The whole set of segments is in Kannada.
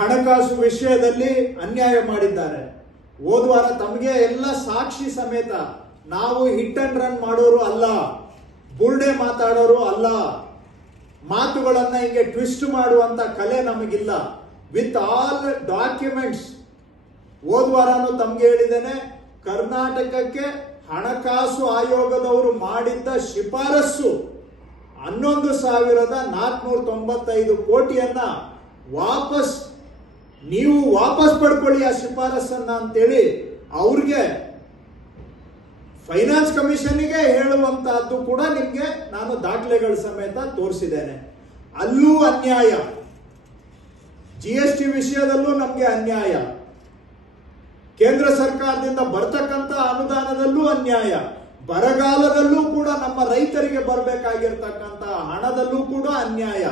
ಹಣಕಾಸು ವಿಷಯದಲ್ಲಿ ಅನ್ಯಾಯ ಮಾಡಿದ್ದಾರೆ. ಹೋದ್ವಾರ ತಮಗೆ ಎಲ್ಲ ಸಾಕ್ಷಿ ಸಮೇತ ನಾವು ಹಿಟ್ ಅಂಡ್ ರನ್ ಮಾಡೋರು ಅಲ್ಲ, ಬುರ್ಡೆ ಮಾತಾಡೋರು ಅಲ್ಲ, ಮಾತುಗಳನ್ನ ಹಿಂಗೆ ಟ್ವಿಸ್ಟ್ ಮಾಡುವಂತ ಕಲೆ ನಮಗಿಲ್ಲ. ವಿತ್ ಆಲ್ ಡಾಕ್ಯುಮೆಂಟ್ಸ್ ಹೋದ್ವಾರನು ತಮ್ಗೆ ಹೇಳಿದ್ದೇನೆ, ಕರ್ನಾಟಕಕ್ಕೆ ಹಣಕಾಸು ಆಯೋಗದವರು ಮಾಡಿದ್ದ ಶಿಫಾರಸ್ಸು ಹನ್ನೊಂದು ಸಾವಿರದ ನಾಲ್ಕುನೂರ ತೊಂಬತ್ತೈದು ಕೋಟಿಯನ್ನ ವಾಪಸ್ ನೀವು ವಾಪಸ್ ಪಡ್ಕೊಳ್ಳಿ ಆ ಶಿಫಾರಸನ್ನ ಅಂತೇಳಿ ಅವ್ರಿಗೆ ಫೈನಾನ್ಸ್ ಕಮಿಷನ್ಗೆ ಹೇಳುವಂತಹದ್ದು ಕೂಡ ನಿಮಗೆ ನಾನು ದಾಖಲೆಗಳ ಸಮೇತ ತೋರಿಸಿದ್ದೇನೆ. ಅಲ್ಲೂ ಅನ್ಯಾಯ. ಜಿ ಎಸ್ ಟಿ ವಿಷಯದಲ್ಲೂ ನಮಗೆ ಅನ್ಯಾಯ. ಕೇಂದ್ರ ಸರ್ಕಾರದಿಂದ ಬರ್ತಕ್ಕಂತ ಅನುದಾನದಲ್ಲೂ ಅನ್ಯಾಯ. ಬರಗಾಲದಲ್ಲೂ ಕೂಡ ನಮ್ಮ ರೈತರಿಗೆ ಬರಬೇಕಾಗಿರ್ತಕ್ಕಂತ ಹಣದಲ್ಲೂ ಕೂಡ ಅನ್ಯಾಯ.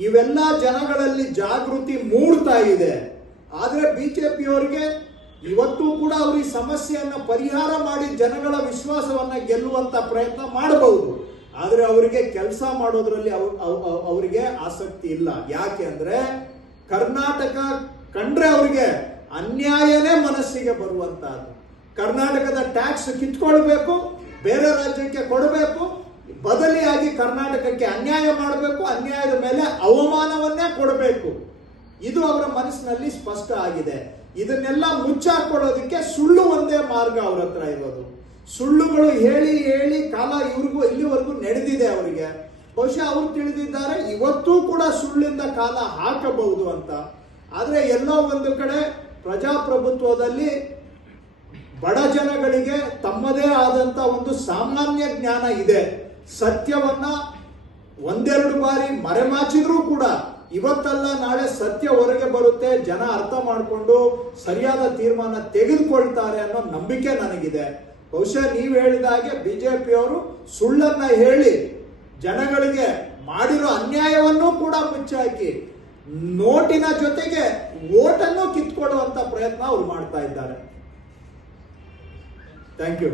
ಇವೆಲ್ಲ ಜನಗಳಲ್ಲಿ ಜಾಗೃತಿ ಮೂಡ್ತಾ ಇದೆ. ಆದ್ರೆ ಬಿಜೆಪಿಯವರಿಗೆ ಇವತ್ತು ಕೂಡ ಅವರು ಈ ಸಮಸ್ಯೆಯನ್ನು ಪರಿಹಾರ ಮಾಡಿ ಜನಗಳ ವಿಶ್ವಾಸವನ್ನು ಗೆಲ್ಲುವಂತ ಪ್ರಯತ್ನ ಮಾಡಬಹುದು. ಆದರೆ ಅವರಿಗೆ ಕೆಲಸ ಮಾಡೋದ್ರಲ್ಲಿ ಅವ್- ಅವ್- ಅವ್- ಅವರಿಗೆ ಆಸಕ್ತಿ ಇಲ್ಲ. ಯಾಕೆ ಅಂದ್ರೆ ಕರ್ನಾಟಕ ಕಂಡ್ರೆ ಅವರಿಗೆ ಅನ್ಯಾಯನೇ ಮನಸ್ಸಿಗೆ ಬರುವಂತಹದ್ದು. ಕರ್ನಾಟಕದ ಟ್ಯಾಕ್ಸ್ ಕಿತ್ಕೊಳ್ಬೇಕು, ಬೇರೆ ರಾಜ್ಯಕ್ಕೆ ಕೊಡಬೇಕು ಬದಲಿಯಾಗಿ ಕರ್ನಾಟಕಕ್ಕೆ ಅನ್ಯಾಯ ಮಾಡಬೇಕು, ಅನ್ಯಾಯದ ಮೇಲೆ ಅವಮಾನವನ್ನೇ ಕೊಡಬೇಕು. ಇದು ಅವರ ಮನಸ್ಸಿನಲ್ಲಿ ಸ್ಪಷ್ಟ ಆಗಿದೆ. ಇದನ್ನೆಲ್ಲ ಮುಚ್ಚಾಕೊಳ್ಳೋದಕ್ಕೆ ಸುಳ್ಳು ಒಂದೇ ಮಾರ್ಗ ಅವ್ರ ಹತ್ರ ಇರೋದು. ಸುಳ್ಳುಗಳು ಹೇಳಿ ಹೇಳಿ ಕಾಲ ಇವ್ರಿಗೂ ಇಲ್ಲಿವರೆಗೂ ನಡೆದಿದೆ ಅವರಿಗೆ. ಬಹುಶಃ ಅವರು ತಿಳಿದಿದ್ದಾರೆ, ಇವತ್ತೂ ಕೂಡ ಸುಳ್ಳಿಂದ ಕಾಲ ಹಾಕಬಹುದು ಅಂತ. ಆದರೆ ಎಲ್ಲೋ ಒಂದು ಕಡೆ ಪ್ರಜಾಪ್ರಭುತ್ವದಲ್ಲಿ ಬಡ ಜನಗಳಿಗೆ ತಮ್ಮದೇ ಆದಂತ ಒಂದು ಸಾಮಾನ್ಯ ಜ್ಞಾನ ಇದೆ. ಸತ್ಯವನ್ನ ಒಂದೆರಡು ಬಾರಿ ಮರೆಮಾಚಿದ್ರೂ ಕೂಡ ಇವತ್ತಲ್ಲ ನಾಳೆ ಸತ್ಯ ಹೊರಗೆ ಬರುತ್ತೆ, ಜನ ಅರ್ಥ ಮಾಡಿಕೊಂಡು ಸರಿಯಾದ ತೀರ್ಮಾನ ತೆಗೆದುಕೊಳ್ತಾರೆ ಅನ್ನೋ ನಂಬಿಕೆ ನನಗಿದೆ. ಬಹುಶಃ ನೀವು ಹೇಳಿದ ಹಾಗೆ ಬಿಜೆಪಿಯವರು ಸುಳ್ಳನ್ನ ಹೇಳಿ ಜನಗಳಿಗೆ ಮಾಡಿರೋ ಅನ್ಯಾಯವನ್ನೂ ಕೂಡ ಮುಚ್ಚಾಕಿ ನೋಟಿನ ಜೊತೆಗೆ ಓಟನ್ನು ಕಿತ್ಕೊಡುವಂತ ಪ್ರಯತ್ನ ಅವ್ರು ಮಾಡ್ತಾ ಇದ್ದಾರೆ. Thank you